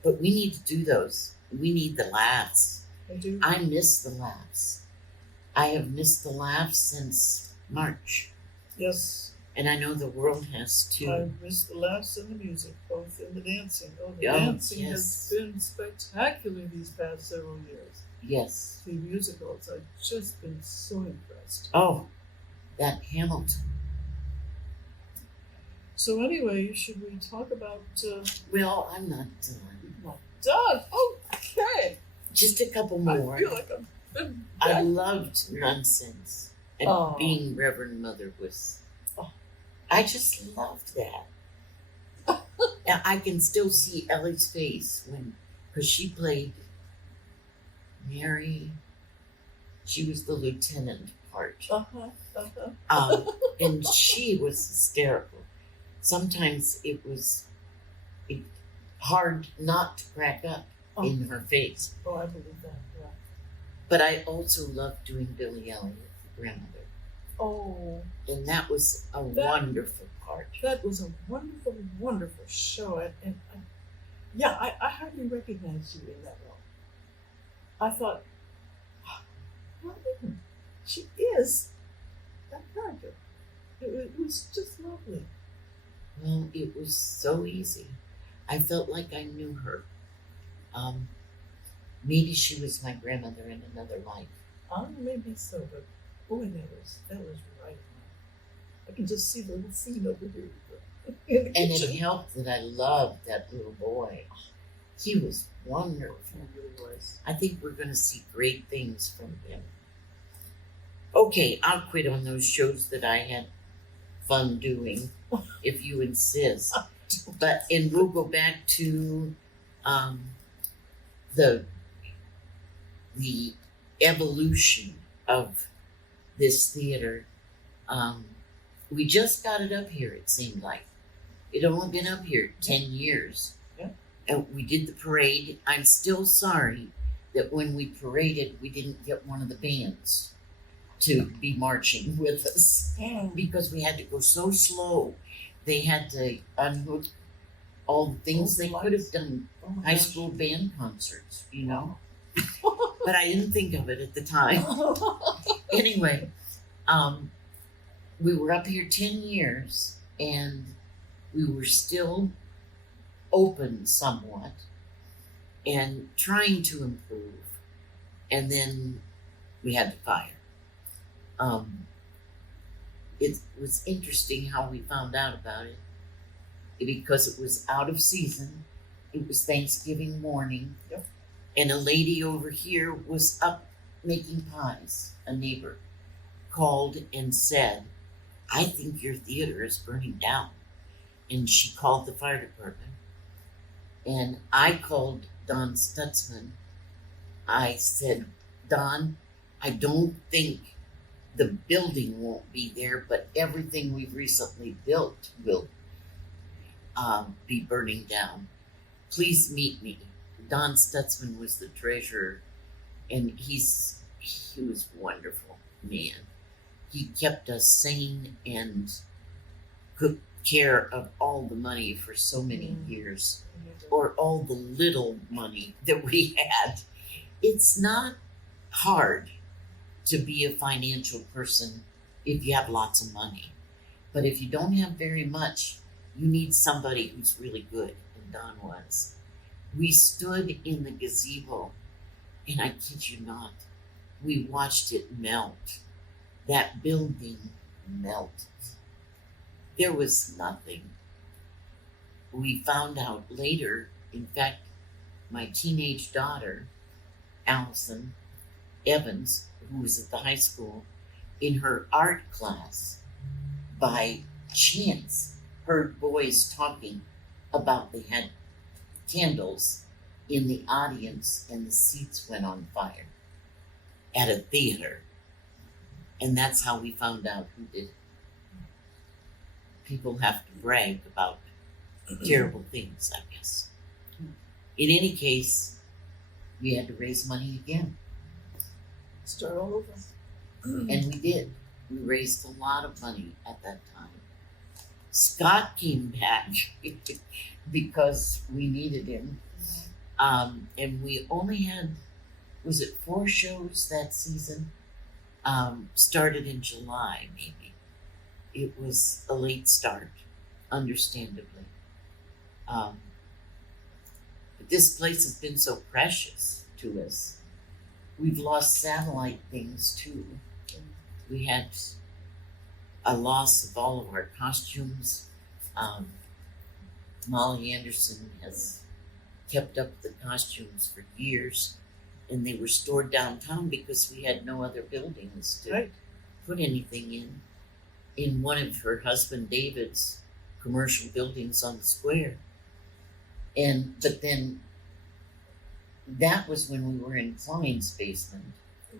But we need to do those. We need the laughs. I do. I miss the laughs. I have missed the laughs since March. Yes. And I know the world has too. I miss the laughs and the music, both in the dancing. Oh, the Oh, dancing yes. has been spectacular these past several years. Yes. The musicals, I've just been so impressed. Oh, that Hamilton. So anyway, should we talk about... Well, I'm not done. Not done! Okay! Just a couple more. I feel like I'm... I loved Nonsense. And Oh. being Reverend Mother was... Oh. I just loved that. And I can still see Ellie's face because she played Mary. She was the lieutenant part. And she was hysterical. Sometimes it was hard not to crack up in her face. Oh, I believe that, yeah. But I also loved doing Billy Elliot, the grandmother. Oh. And that was a wonderful part. That was a wonderful, wonderful show. I hardly recognized you in that role. I thought, well, she is that character. It was just lovely. Well, it was so easy. I felt like I knew her. Maybe she was my grandmother in another life. Maybe so, but boy, that was right on. I can just see the little scene over here. In the And kitchen. it helped that I loved that little boy. He was wonderful. It really was. I think we're going to see great things from him. Okay, I'll quit on those shows that I had fun doing, if you insist. And we'll go back to the evolution of this theater. We just got it up here, it seemed like. It only been up here 10 years. Yeah. And we did the parade. I'm still sorry that when we paraded, we didn't get one of the bands to be marching with us because we had to go so slow. They had to unhook all the things they could have done. High school band concerts, you know. But I didn't think of it at the time. Anyway, we were up here 10 years and we were still open somewhat and trying to improve. And then we had the fire. It was interesting how we found out about it because it was out of season. It was Thanksgiving morning. Yep. And a lady over here was up making pies. A neighbor called and said, I think your theater is burning down. And she called the fire department. And I called Don Stutzman. I said, Don, I don't think the building won't be there, but everything we've recently built will be burning down. Please meet me. Don Stutzman was the treasurer, and he was wonderful. man. He kept us sane and took care of all the money for so many years, or all the little money that we had. It's not hard to be a financial person if you have lots of money. But if you don't have very much, you need somebody who's really good, and Don was. We stood in the gazebo, and I kid you not, we watched it melt. That building melted. There was nothing. We found out later, in fact, my teenage daughter, Allison Evans, who was at the high school, in her art class, by chance, heard boys talking about they had candles in the audience and the seats went on fire at a theater. And that's how we found out who did it. People have to brag about terrible things, I guess. In any case, we had to raise money again. Start all over. And we did. We raised a lot of money at that time. Scott came back because we needed him. And we only had, was it 4 shows that season? Started in July, maybe. It was a late start, understandably. But this place has been so precious to us. We've lost satellite things too. We had a loss of all of our costumes. Molly Anderson has kept up the costumes for years, and they were stored downtown because we had no other buildings to put anything in. In one of her husband David's commercial buildings on the square. But then that was when we were in Klein's basement.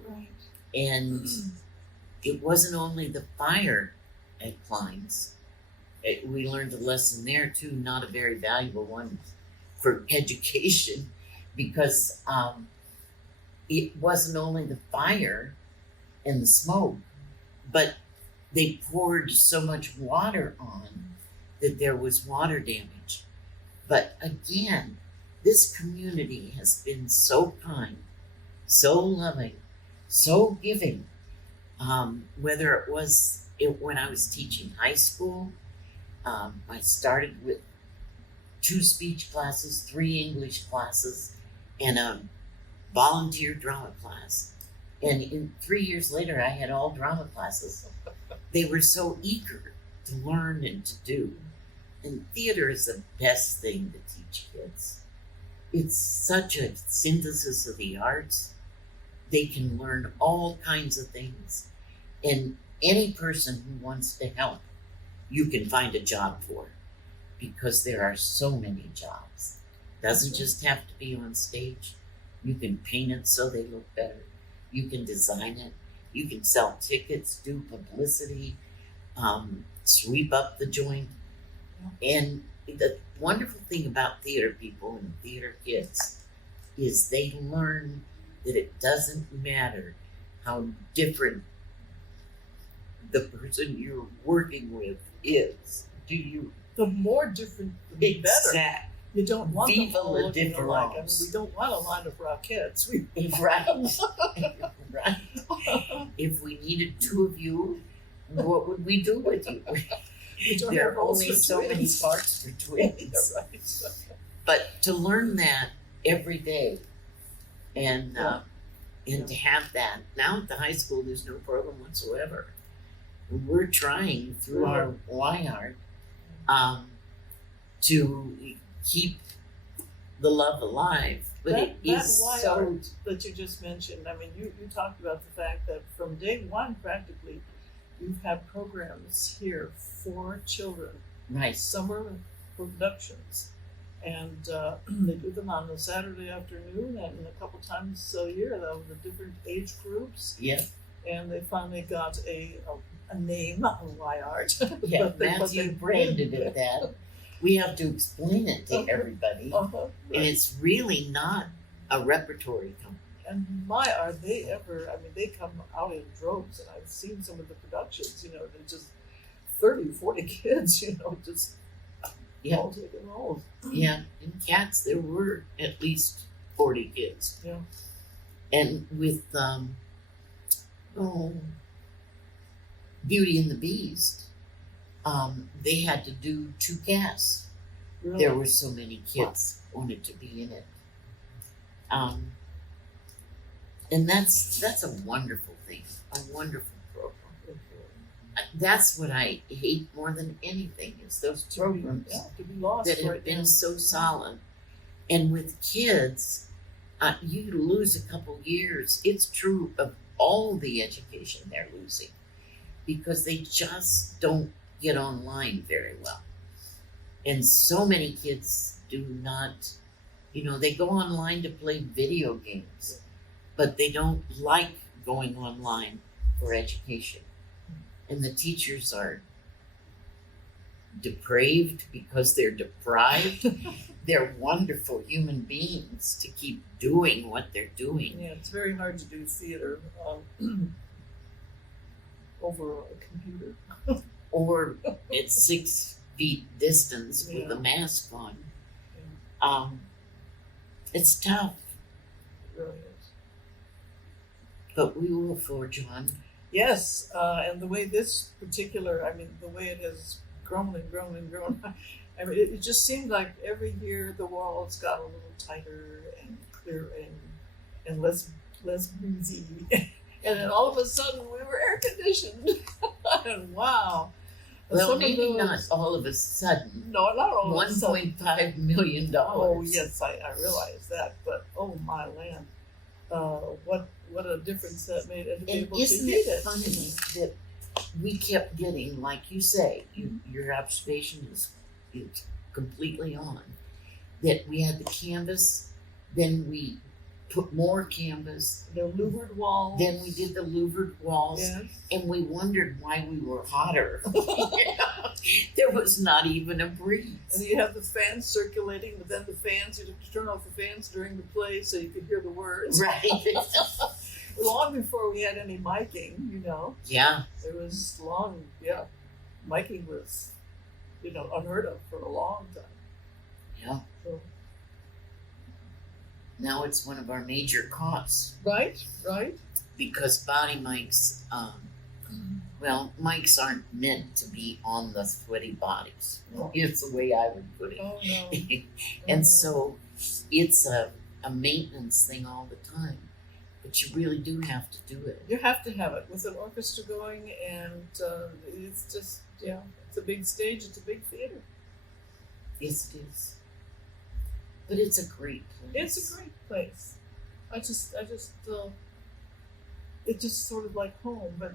Right. And it wasn't only the fire at Klein's. We learned a lesson there too, not a very valuable one for education, because it wasn't only the fire and the smoke, but they poured so much water on that there was water damage. But again, this community has been so kind, so loving, so giving. Whether it was when I was teaching high school, I started with 2 speech classes, 3 English classes, and a volunteer drama class. And in 3 years later, I had all drama classes. They were so eager to learn and to do. And theater is the best thing to teach kids. It's such a synthesis of the arts. They can learn all kinds of things. And any person who wants to help, you can find a job for, because there are so many jobs. Doesn't just have to be on stage. You can paint it so they look better. You can design it. You can sell tickets, do publicity, sweep up the joint. And the wonderful thing about theater people and theater kids is they learn that it doesn't matter how different the person you're working with is. Do you? The more different, the better. Exactly. You don't want Viva them all la looking alike. I mean, difference. we don't want a line of Rockettes. Right. Right. If we needed 2 of you, what would we do with you? We don't There have are only roles for so many twins. parts for twins. Yeah, right. But to learn that every day, and to have that now at the high school, there's no program whatsoever. We're trying through our YARD to keep the love alive, but it is that so. YARD that you just mentioned, I mean, you talked about the fact that from day one, practically, you've had programs here for children, Right. summer productions, and they do them on a Saturday afternoon and a couple times a year, though, the different age groups, Yeah. and they finally got a name on YARD. Yeah. But they Matthew branded it that. We have to explain it to everybody. Uh-huh, And it's really not a repertory company. And my, are they ever, I mean, they come out in droves, and I've seen some of the productions, they're just 30, 40 kids, just Yeah. all taking roles. Yeah, in Cats there were at least 40 kids. Yeah. And with Beauty and the Beast, they had to do 2 casts. Really? There were so many kids wanted to be in it. And that's a wonderful thing, a wonderful program. That's what I hate more than anything is those programs To be lost that have right been now. so solid. And with kids, you lose a couple years. It's true of all the education they're losing because they just don't get online very well. And so many kids do not, they go online to play video games, but they don't like going online for education. And the teachers are depraved because they're deprived. They're wonderful human beings to keep doing what they're doing. Yeah, it's very hard to do theater over a computer. Or at 6 feet distance with a mask on. It's tough, It really is. but we will forge on. Yes, and the way this particular, the way it has grown and grown and grown, it just seemed like every year the walls got a little tighter and clearer and less breezy. And then all of a sudden we were air conditioned. And wow. Well, maybe not all of a sudden. No, not all of a sudden. $1.5 million. Oh, yes, I realize that. But, oh, my land. What a difference that made. And to be able isn't to it heat it. funny that we kept getting, like you say, your observation is completely on, that we had the canvas, then we put more canvas, The louvered walls. then we did the louvered walls, Yes. and we wondered why we were hotter. There was not even a breeze. And you have the fans circulating, but then the fans, you'd have to turn off the fans during the play so you could hear the words. Right. Long before we had any miking, Yeah. There was miking was, unheard of for a long time. Yeah. So, Now it's one of our major costs right. because body mics, mics aren't meant to be on the sweaty bodies. No. It's the way I would put it. Oh, no. And so it's a maintenance thing all the time. But you really do have to do it. You have to have it with an orchestra going, and it's just, it's a big stage, it's a big theater. Yes, it is. But it's a great place. It's a great place. I just, it's just sort of like home. But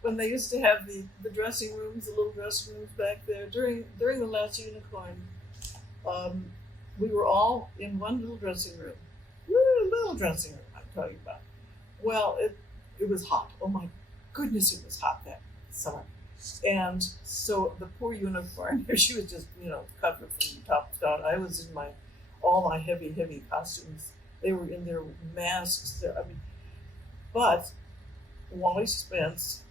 when they used to have the dressing rooms, the little dressing rooms back there during the last Unicorn, we were all in one little dressing room. Little dressing room, I'm talking about. Well, it was hot. Oh my goodness, it was hot that summer. And so the poor Unicorn, she was just, covered from top to down. I was in all my heavy, heavy costumes. They were in their masks. But Wally Spence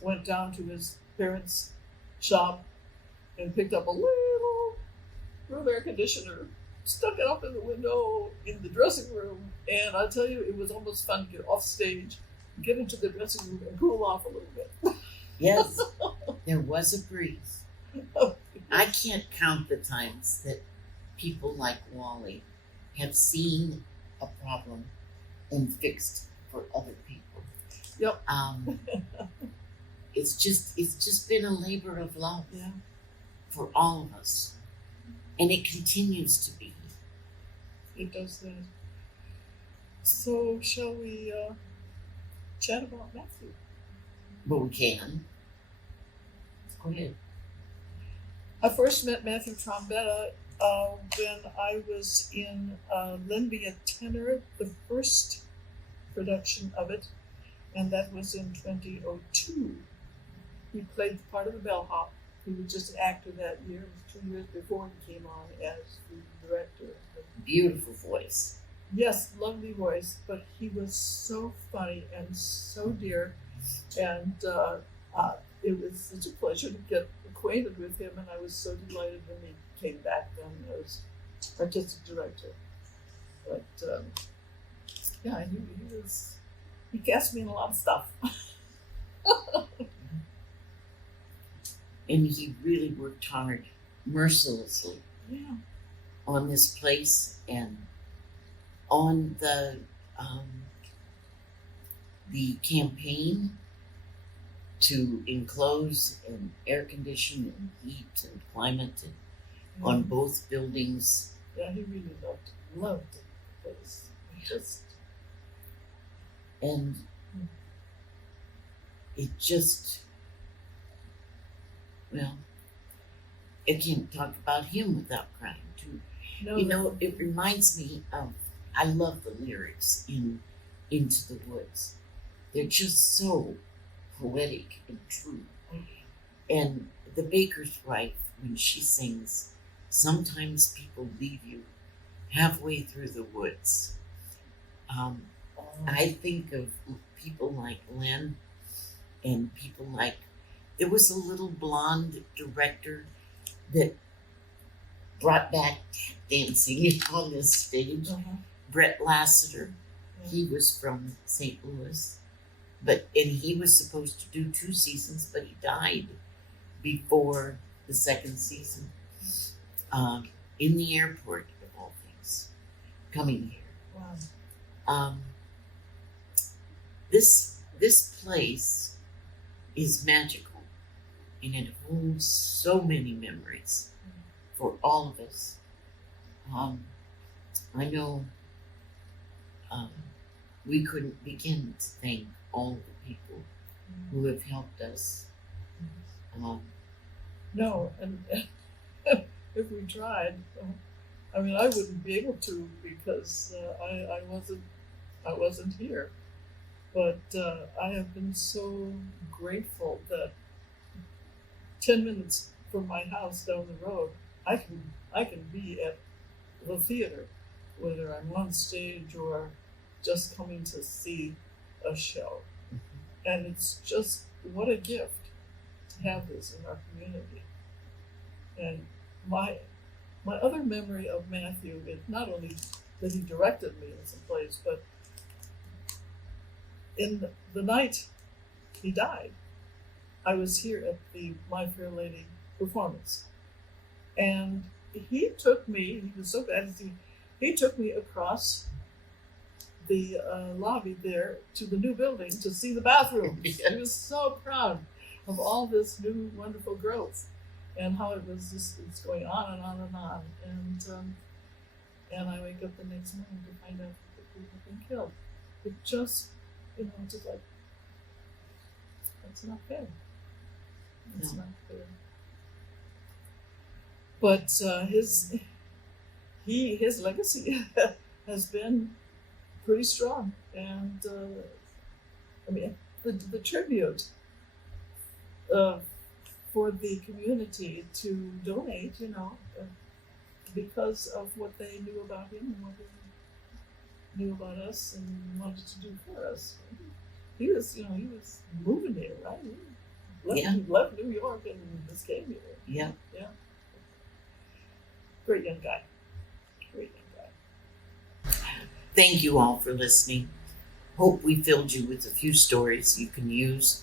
went down to his parents' shop and picked up a little room air conditioner, stuck it up in the window in the dressing room, and I'll tell you, it was almost fun to get off stage, get into the dressing room, and cool off a little bit. Yes, there was a breeze. I can't count the times that people like Wally have seen a problem and fixed for other people. Yep. It's just been a labor of love for all of us, and it continues to be. It does that. So shall we chat about Matthew? But we can. Go ahead. I first met Matthew Trombetta when I was in Lend Me a Tenor, the first production of it, and that was in 2002. He played the part of the bellhop. He was just an actor that year. It was 2 years before he came on as the director. Beautiful voice. Yes, lovely voice, but he was so funny and so dear, and it was such a pleasure to get acquainted with him, and I was so delighted when he came back then as artistic director. But yeah, he cast me in a lot of stuff. And he really worked hard, mercilessly, Yeah. on this place and on the campaign to enclose and air condition and heat and climate and on both buildings. Yeah, he really loved the place. And it just, well, I can't talk about him without crying too. No, You know, it reminds me of, I love the lyrics in Into the Woods. They're just so poetic and true. And the baker's wife, when she sings, sometimes people leave you halfway through the woods. I think of people like Len and people like, there was a little blonde director that brought back tap dancing on this stage. Brett Lassiter. He was from St. Louis, and he was supposed to do 2 seasons, but he died before the 2nd season. In the airport, of all things, coming here. Wow. This place is magical, and it holds so many memories for all of us. I know we couldn't begin to thank all the people who have helped us. No, and if we tried, I mean, I wouldn't be able to because I wasn't here. But I have been so grateful that 10 minutes from my house down the road, I can be at the theater, whether I'm on stage or just coming to see a show. And it's just, what a gift to have this in our community. And my other memory of Matthew is not only that he directed me in some plays, but in the night he died, I was here at the My Fair Lady performance. And he took me, he was so bad, he took me across the lobby there to the new building to see the bathroom. Yes. He was so proud of all this new wonderful growth and how it was just, it's going on and on and on. And I wake up the next morning to find out that people have been killed. It just, just like, that's not fair. It's No. not fair. But his legacy has been pretty strong, and I mean the tribute for the community to donate, because of what they knew about him and what they knew about us and wanted to do for us. He was moving here, right? He left New York and just came here. Yeah. Yeah. Great young guy. Thank you all for listening. Hope we filled you with a few stories you can use,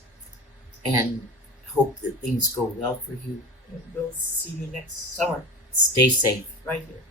and hope that things go well for you. And we'll see you next summer Stay safe. right here.